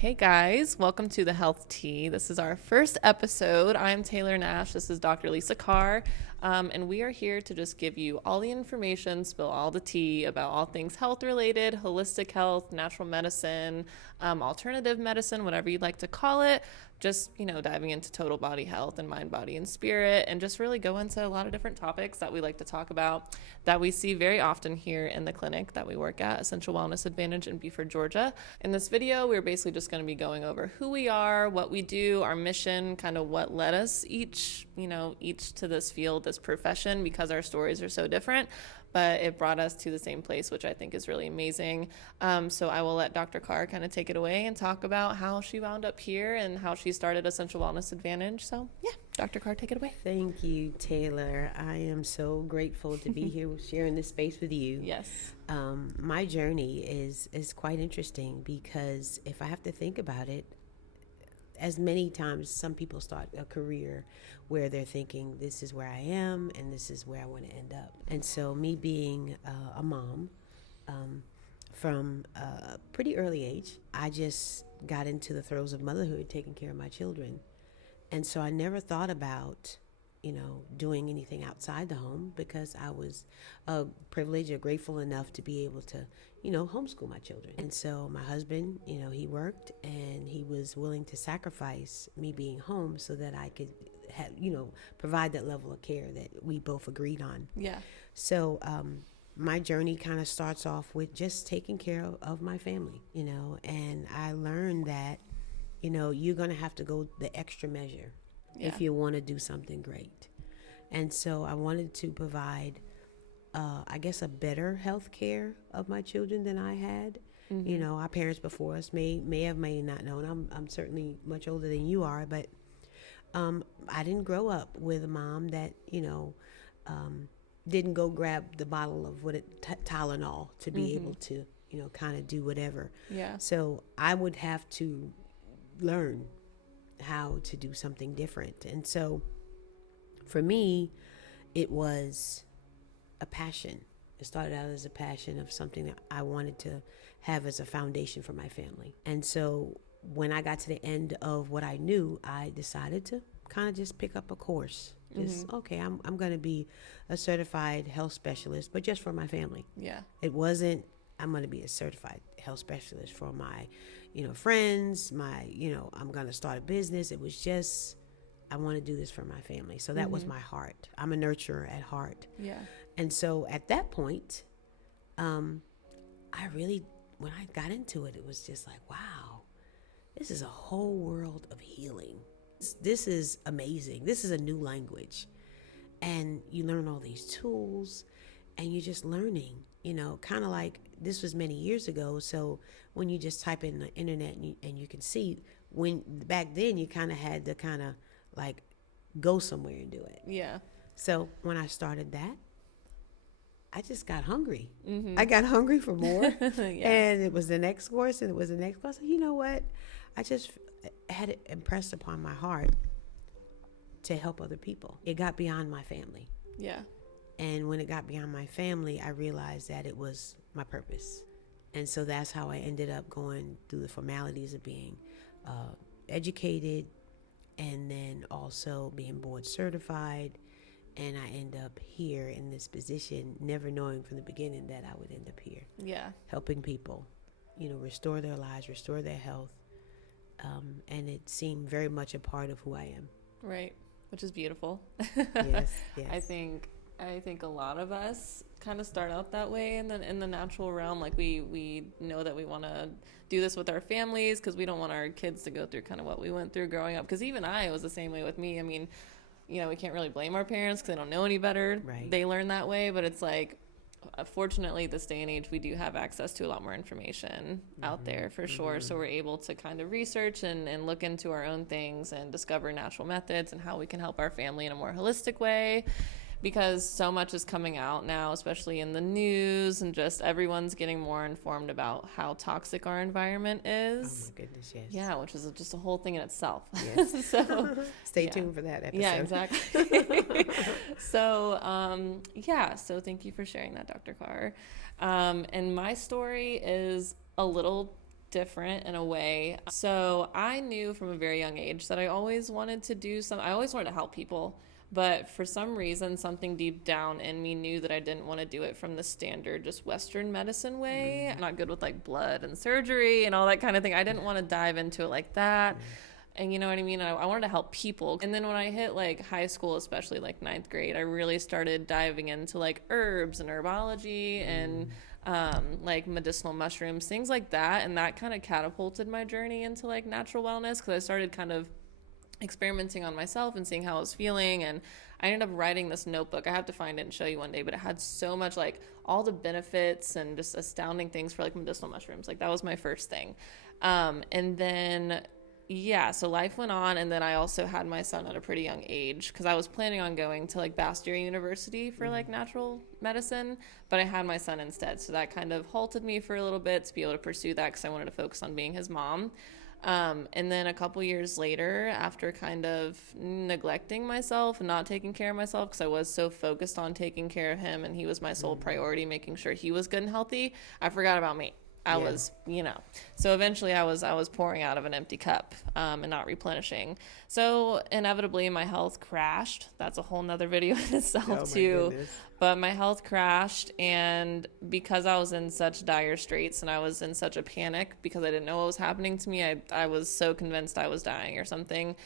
Hey guys, welcome to the Health Tea. This is our first episode. I'm Taylor Nash. This is Dr. Lisa Carr. And we are here to just give you all the information, spill all the tea about all things health related, holistic health, natural medicine, alternative medicine, whatever you'd like to call it. Just, diving into total body health and mind, body, and spirit, and just really go into a lot of different topics that we like to talk about that we see very often here in the clinic that we work at, Essential Wellness Advantage in Buford, Georgia. In this video, we're basically just going to be going over who we are, what we do, our mission, kind of what led us each to this field, this profession, because our stories are so different. But it brought us to the same place, which I think is really amazing. So I will let Dr. Carr kind of take it away and talk about how she wound up here and how she started Essential Wellness Advantage. So yeah, Dr. Carr, take it away. Thank you, Taylor. I am so grateful to be here sharing this space with you. Yes. My journey is quite interesting because if I have to think about it, as many times some people start a career where they're thinking this is where I am and this is where I want to end up. And so me being a mom from a pretty early age, I just got into the throes of motherhood, taking care of my children. And so I never thought about, doing anything outside the home because I was privileged or grateful enough to be able to, homeschool my children. And so my husband, he worked and he was willing to sacrifice me being home so that I could have, provide that level of care that we both agreed on. Yeah. So my journey kind of starts off with just taking care of my family, and I learned that, you're going to have to go the extra measure if you want to do something great. And so I wanted to provide, a better health care of my children than I had. Mm-hmm. Our parents before us may not know, and I'm certainly much older than you are, but I didn't grow up with a mom that, didn't go grab the bottle of Tylenol to be able to, kind of do whatever. Yeah. So I would have to learn how to do something different. And so for me, it was a passion. It started out as a passion of something that I wanted to have as a foundation for my family. And so when I got to the end of what I knew, I decided to kind of just pick up a course. Okay, I'm going to be a certified health specialist, but just for my family. Yeah. It wasn't, I'm going to be a certified health specialist for my, friends, I'm going to start a business. It was just, I want to do this for my family. So that was my heart. I'm a nurturer at heart. Yeah. And so at that point, when I got into it, it was just like, wow, this is a whole world of healing. This is amazing. This is a new language. And you learn all these tools and you're just learning, kind of like this was many years ago. So when you just type in the internet and you can see, when back then you kind of had to kind of like go somewhere and do it. Yeah. So when I started that, I just got hungry. Mm-hmm. I got hungry for more. Yeah. And it was the next course and it was the next course. You know what? I just had it impressed upon my heart to help other people. It got beyond my family. Yeah. And when it got beyond my family, I realized that it was my purpose. And so that's how I ended up going through the formalities of being educated and then also being board certified. And I end up here in this position, never knowing from the beginning that I would end up here. Yeah. Helping people, restore their lives, restore their health. And it seemed very much a part of who I am. Right. Which is beautiful. Yes. I think a lot of us kind of start out that way in the natural realm. Like we know that we want to do this with our families because we don't want our kids to go through kind of what we went through growing up. Because even I was the same way with me. I mean, we can't really blame our parents because they don't know any better. Right. They learn that way. But it's like, fortunately, this day and age, we do have access to a lot more information out there for sure. So we're able to kind of research and look into our own things and discover natural methods and how we can help our family in a more holistic way. Because so much is coming out now, especially in the news, and just everyone's getting more informed about how toxic our environment is. Oh my goodness, yes. Yeah, which is just a whole thing in itself. Yes. So stay tuned for that episode. Yeah, exactly. So thank you for sharing that, Dr. Carr. And my story is a little different in a way. So I knew from a very young age that I always wanted to do I always wanted to help people. But for some reason, something deep down in me knew that I didn't want to do it from the standard, just Western medicine way. I'm not good with like blood and surgery and all that kind of thing. I didn't want to dive into it like that. And you know what I mean? I wanted to help people. And then when I hit like high school, especially like ninth grade, I really started diving into like herbs and herbology and like medicinal mushrooms, things like that. And that kind of catapulted my journey into like natural wellness, because I started kind of experimenting on myself and seeing how I was feeling. And I ended up writing this notebook. I have to find it and show you one day, but it had so much, like all the benefits and just astounding things for like medicinal mushrooms. Like that was my first thing. And then so life went on, and then I also had my son at a pretty young age, because I was planning on going to like Bastyr University for like natural medicine, but I had my son instead, so that kind of halted me for a little bit to be able to pursue that, because I wanted to focus on being his mom. And then a couple years later, after kind of neglecting myself and not taking care of myself, because I was so focused on taking care of him and he was my sole priority, making sure he was good and healthy, I forgot about me. I was, so eventually I was pouring out of an empty cup, and not replenishing. So inevitably my health crashed. That's a whole nother video in itself too. Goodness. But my health crashed, and because I was in such dire straits and I was in such a panic because I didn't know what was happening to me, I was so convinced I was dying or something.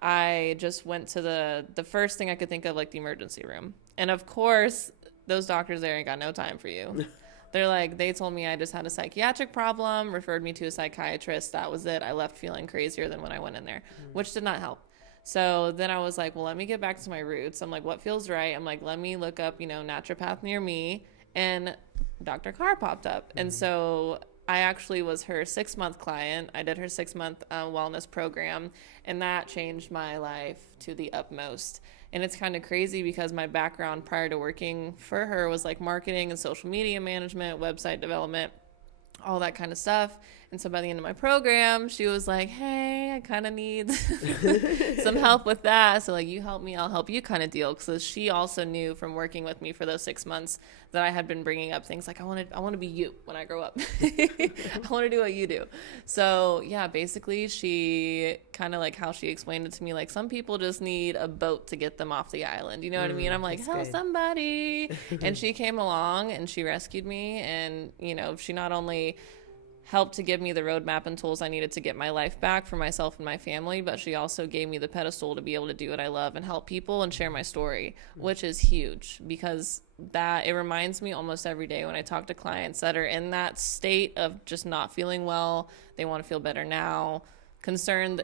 I just went to the first thing I could think of, like the emergency room. And of course, those doctors there ain't got no time for you. They told me I just had a psychiatric problem, referred me to a psychiatrist. That was it. I left feeling crazier than when I went in there, which did not help. So then I was like, well, let me get back to my roots. I'm like, what feels right? I'm like, let me look up, naturopath near me. And Dr. Carr popped up. And so I actually was her 6-month client. I did her 6-month wellness program, and that changed my life to the utmost. And it's kind of crazy because my background prior to working for her was like marketing and social media management, website development, all that kind of stuff. And so by the end of my program, she was like, hey, I kind of need some help with that. So like, you help me, I'll help you kind of deal. Because she also knew from working with me for those 6 months that I had been bringing up things like, I want to be you when I grow up. I want to do what you do. So yeah, basically she kind of like how she explained it to me, like some people just need a boat to get them off the island. You know what I mean? I'm like, help somebody. And she came along and she rescued me. And, she not only helped to give me the roadmap and tools I needed to get my life back for myself and my family, but she also gave me the pedestal to be able to do what I love and help people and share my story, which is huge, because it reminds me almost every day when I talk to clients that are in that state of just not feeling well. They want to feel better now, concerned,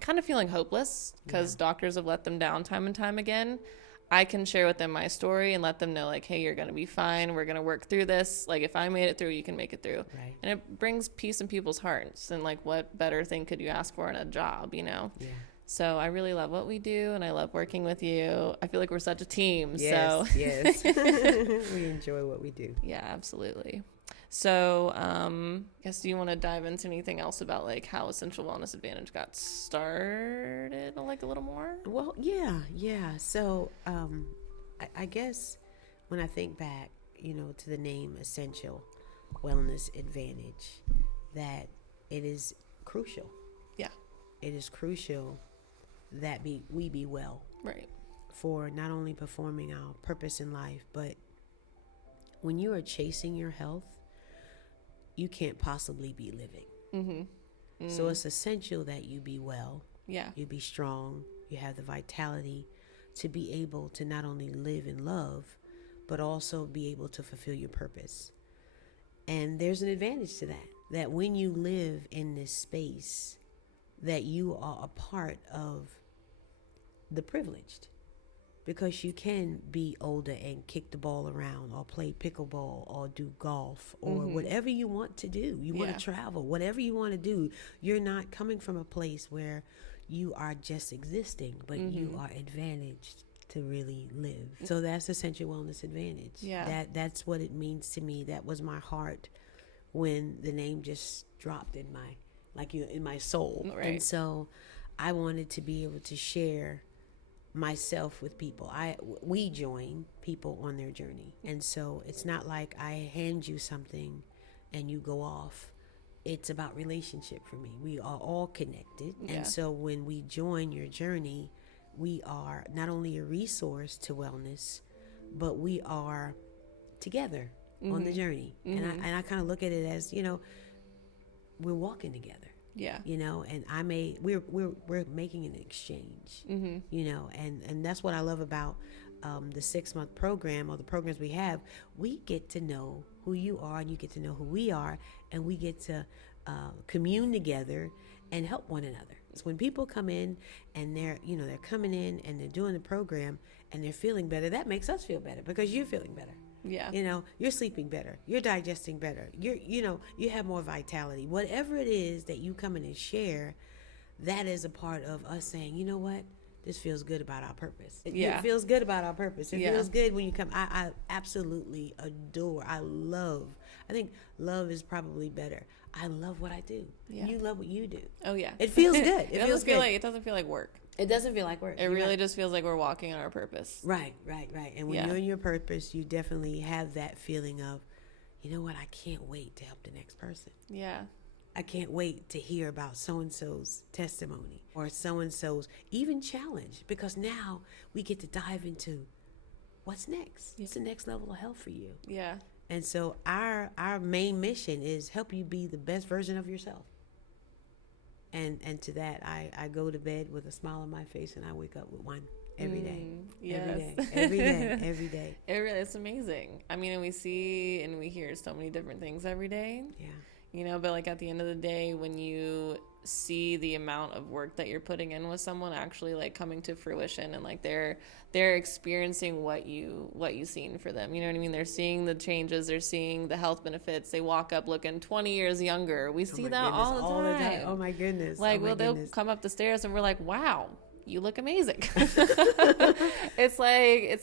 kind of feeling hopeless because doctors have let them down time and time again. I can share with them my story and let them know, like, hey, you're going to be fine. We're going to work through this. Like, if I made it through, you can make it through. Right. And it brings peace in people's hearts. And, like, what better thing could you ask for in a job, Yeah. So I really love what we do, and I love working with you. I feel like we're such a team. Yes, so. yes. We enjoy what we do. Yeah, absolutely. So, do you want to dive into anything else about like how Essential Wellness Advantage got started, like a little more? Well, yeah. So, I guess when I think back, to the name Essential Wellness Advantage, that it is crucial. Yeah. It is crucial that we be well. Right. For not only performing our purpose in life, but when you are chasing your health, you can't possibly be living. Mm-hmm. So it's essential that you be well. Yeah. You be strong. You have the vitality to be able to not only live and love, but also be able to fulfill your purpose. And there's an advantage to that when you live in this space, that you are a part of the privileged. Because you can be older and kick the ball around or play pickleball or do golf or whatever you want to do. You want to travel, whatever you want to do. You're not coming from a place where you are just existing, but you are advantaged to really live. So that's Essential Wellness Advantage. Yeah. That's what it means to me. That was my heart when the name just dropped in my soul. Right. And so I wanted to be able to share myself with people. We join people on their journey. And so it's not like I hand you something and you go off. it's about relationship for me. We are all connected. Yeah. And so when we join your journey, we are not only a resource to wellness, but we are together on the journey. And I kind of look at it as, we're walking together. Yeah. And we're making an exchange. And that's what I love about the 6-month program, or the programs we have. We get to know who you are, and you get to know who we are, and we get to commune together and help one another. So when people come in and they're coming in and they're doing the program and they're feeling better, that makes us feel better because you're feeling better. Yeah. You're sleeping better. You're digesting better. You have more vitality. Whatever it is that you come in and share, that is a part of us saying, you know what? This feels good about our purpose. It feels good about our purpose. It feels good when you come. I absolutely adore. I think love is probably better. I love what I do. Yeah. You love what you do. Oh, yeah. It feels good. It doesn't feel like work. It doesn't feel like work. It really just feels like we're walking on our purpose. Right. And when you're in your purpose, you definitely have that feeling of, you know what, I can't wait to help the next person. Yeah. I can't wait to hear about so-and-so's testimony or so-and-so's even challenge, because now we get to dive into what's next. What's the next level of health for you? Yeah. And so our main mission is help you be the best version of yourself. And to that, I go to bed with a smile on my face, and I wake up with one every day. Yes. Every day. It's amazing. I mean, and we see and we hear so many different things every day. Yeah. But like at the end of the day, when you see the amount of work that you're putting in with someone actually like coming to fruition, and like they're experiencing what you seen for them, you know what I mean? They're seeing the changes, they're seeing the health benefits. They walk up looking 20 years younger. We see that all the time. Oh my goodness. Like, they'll come up the stairs and we're like, wow, you look amazing. It's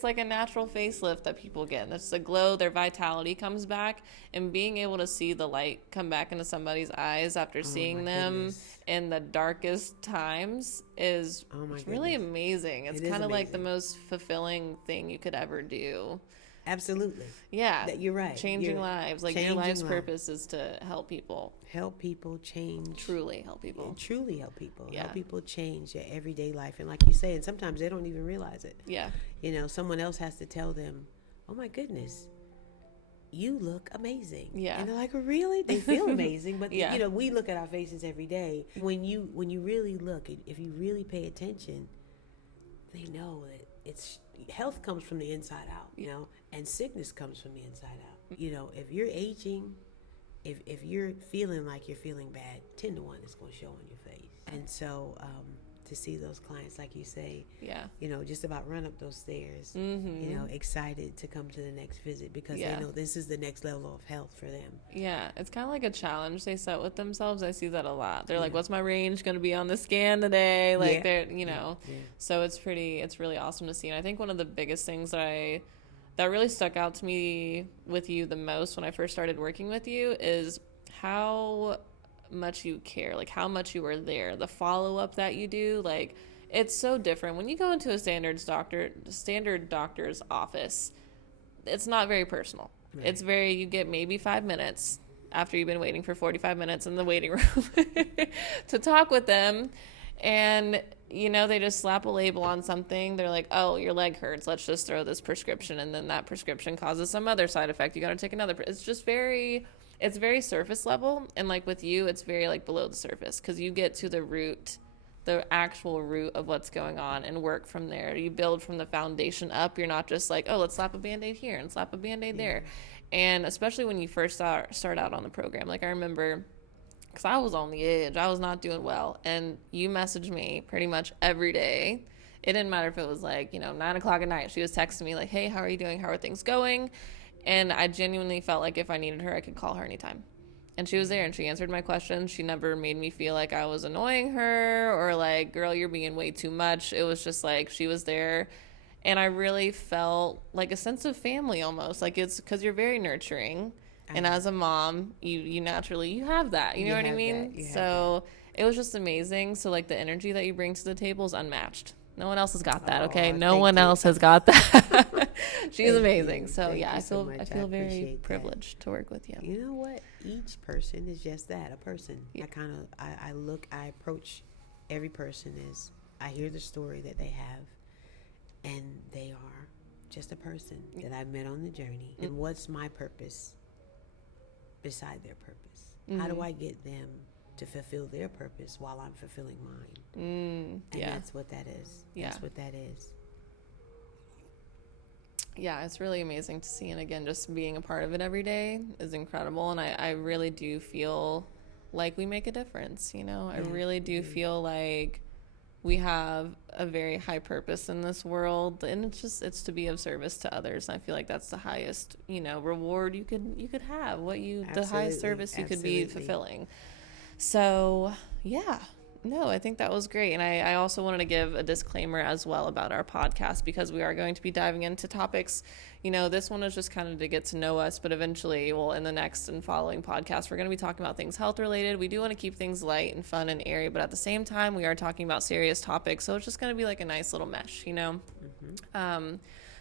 like a natural facelift that people get. That's the glow, their vitality comes back, and being able to see the light come back into somebody's eyes after seeing them in the darkest times is really amazing. It's kind of like the most fulfilling thing you could ever do. Absolutely. Yeah. You're right. Changing lives. Like, your life's purpose is to help people. Help people change. Truly help people. And truly help people. Yeah. Help people change their everyday life. And like you say, and sometimes they don't even realize it. Yeah. Someone else has to tell them, oh my goodness, you look amazing. Yeah. And they're like, really? They feel amazing. But, we look at our faces every day. When you really look, if you really pay attention, they know that health comes from the inside out, and sickness comes from the inside out. If you're aging, if you're feeling like you're feeling bad, 10 to 1 is going to show on your face. And so to see those clients, like you say, just about run up those stairs, excited to come to the next visit because they know this is the next level of health for them. Yeah, it's kind of like a challenge they set with themselves. I see that a lot. They're like, what's my range going to be on the scan today? Like, they're, so it's really awesome to see. And I think one of the biggest things that really stuck out to me with you the most when I first started working with you is how much you care, like how much you are there, the follow-up that you do. Like, it's so different when you go into a standard doctor's office. It's not very personal. Right. It's you get maybe 5 minutes after you've been waiting for 45 minutes in the waiting room to talk with them, and they just slap a label on something. They're like, oh, your leg hurts, let's just throw this prescription, and then that prescription causes some other side effect, you got to take another. It's very surface level, and like with you, it's very like below the surface, because you get to the actual root of what's going on and work from there. You build from the foundation up. You're not just like, oh, let's slap a Band-Aid here and slap a Band-Aid there. And especially when you first start out on the program, like I remember, because I was on the edge, I was not doing well, and you messaged me pretty much every day. It didn't matter if it was like 9 o'clock at night. She was texting me like, hey, how are you doing? How are things going? And I genuinely felt like if I needed her, I could call her anytime. And she was there, and she answered my questions. She never made me feel like I was annoying her or like, girl, you're being way too much. It was just like she was there. And I really felt like a sense of family almost. Like, it's because you're very nurturing. And as a mom, you naturally, you have that. You know what I mean? So it was just amazing. So like the energy that you bring to the table is unmatched. No one else has got that, okay? No one else has got that. She's Thank amazing. you. So Thank yeah, you so much. I I feel very appreciate that. privileged to work with you. You know what? Each person is just that, a person. Yeah. I approach every person as I hear the story that they have, and they are just a person that I've met on the journey. And what's my purpose beside their purpose? How do I get them to fulfill their purpose while I'm fulfilling mine? And that's what that is. That's what that is. Yeah, it's really amazing to see. And again, just being a part of it every day is incredible. And I really do feel like we make a difference, you know? I really do feel like we have a very high purpose in this world, and it's to be of service to others. And I feel like that's the highest, you know, reward you could have, the highest service you could be fulfilling. So yeah, no, I think that was great. And I also wanted to give a disclaimer as well about our podcast, because we are going to be diving into topics. You know, this one is just kind of to get to know us, but eventually, well, in the next and following podcast, we're going to be talking about things health related. We do want to keep things light and fun and airy, but at the same time, we are talking about serious topics. So it's just going to be like a nice little mesh, you know?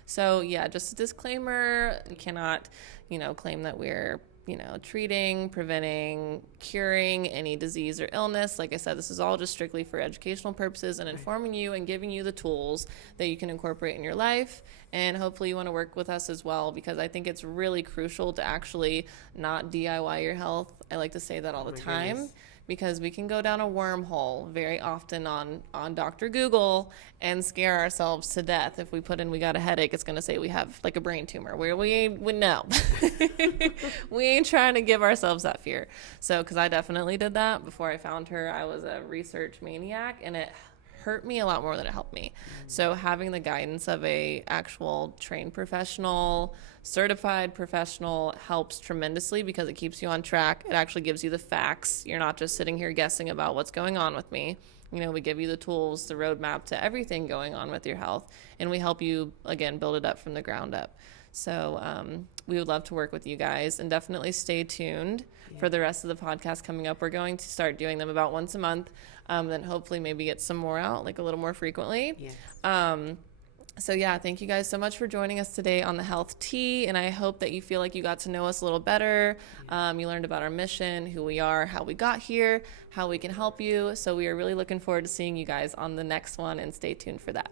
So yeah, just a disclaimer. We cannot, you know, claim that we're, you know, treating, preventing, curing any disease or illness. Like I said, this is all just strictly for educational purposes and informing you and giving you the tools that you can incorporate in your life. And hopefully you want to work with us as well, because I think it's really crucial to actually not DIY your health. I like to say that all the time. Goodness. Because we can go down a wormhole very often on Dr. Google and scare ourselves to death. If we put in, we got a headache, it's going to say we have like a brain tumor. We no. We ain't trying to give ourselves that fear. So, because I definitely did that before I found her. I was a research maniac, and it hurt me a lot more than it helped me. So having the guidance of a actual trained professional, certified professional helps tremendously, because it keeps you on track. It actually gives you the facts. You're not just sitting here guessing about what's going on with me. You know, we give you the tools, the roadmap to everything going on with your health, and we help you, again, build it up from the ground up. So we would love to work with you guys, and definitely stay tuned for the rest of the podcast coming up. We're going to start doing them about once a month, then hopefully maybe get some more out, like a little more frequently. Yes. So yeah, thank you guys so much for joining us today on the Health Tea, and I hope that you feel like you got to know us a little better. You learned about our mission, who we are, how we got here, how we can help you. So we are really looking forward to seeing you guys on the next one, and stay tuned for that.